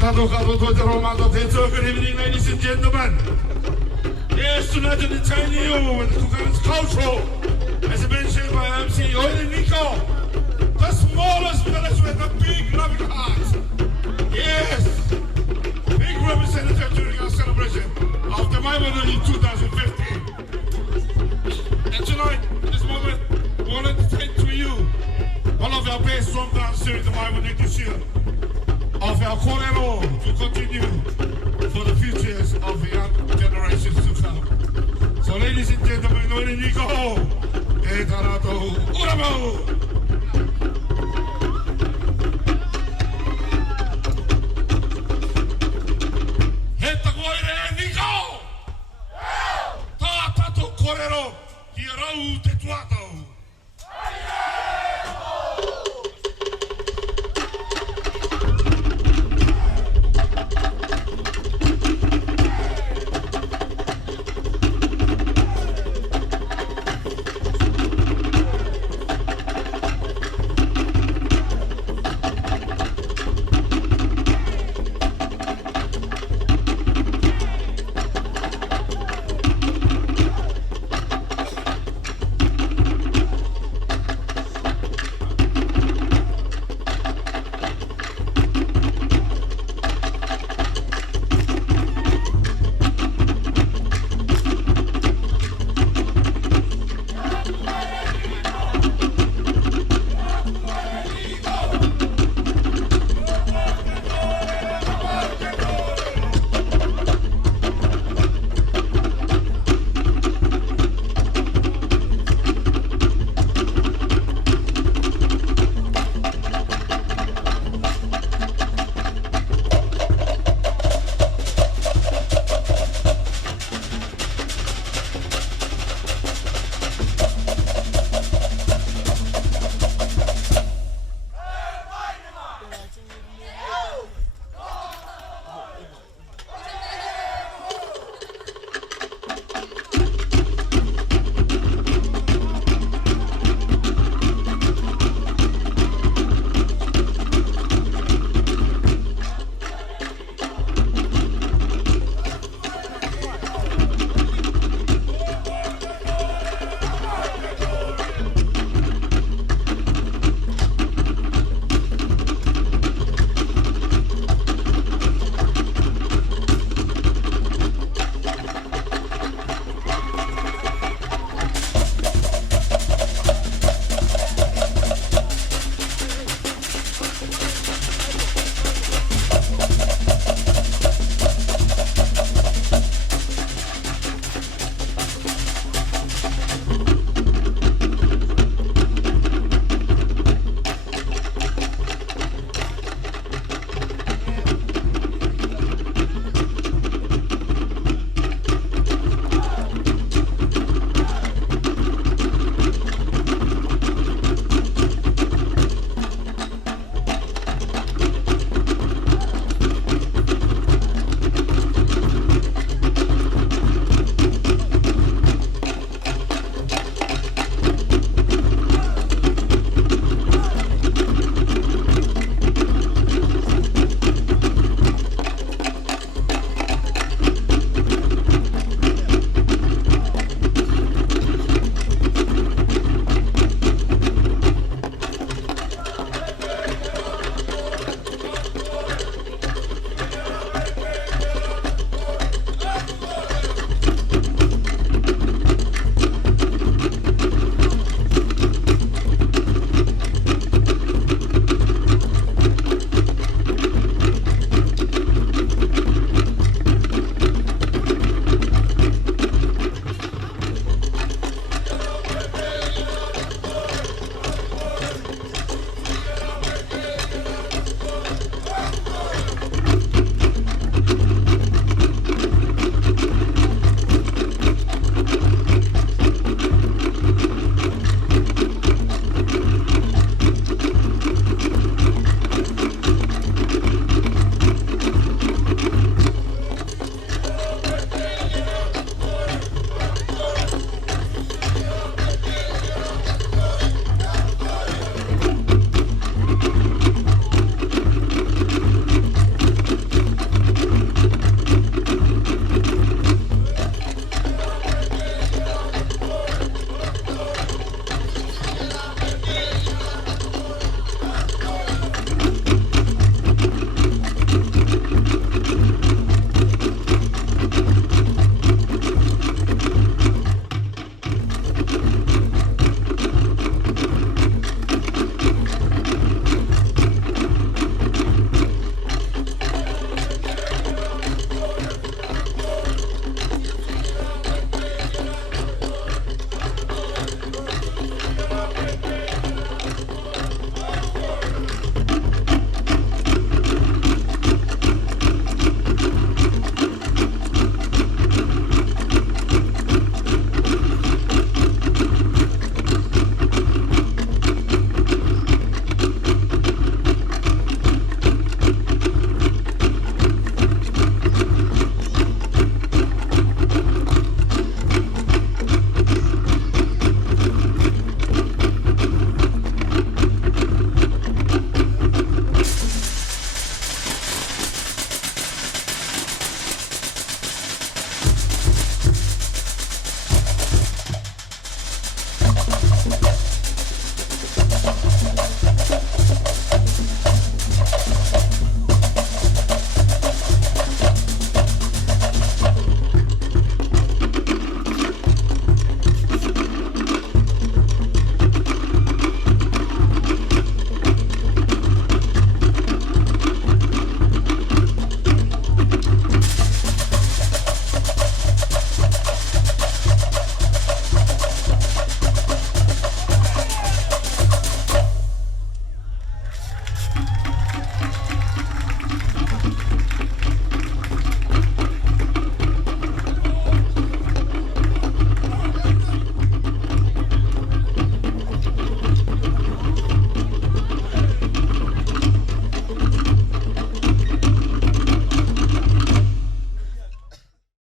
Good evening, ladies and gentlemen. Yes, tonight in Chinese with Kugan's cultural, as mentioned by MC Oire Nikao, the smallest village with a big loving heart. Yes, big representative during our celebration of the Heimana in 2015. And tonight, at this moment, we want to take to you one of our best drum dance series of Heimana this year, of our Korero to continue for the futures of the young generations to come. So ladies and gentlemen, Oire Nikao, e tarato, uramo! He tako Oire Nikao! Tā tato korero, ki rau te tuatau.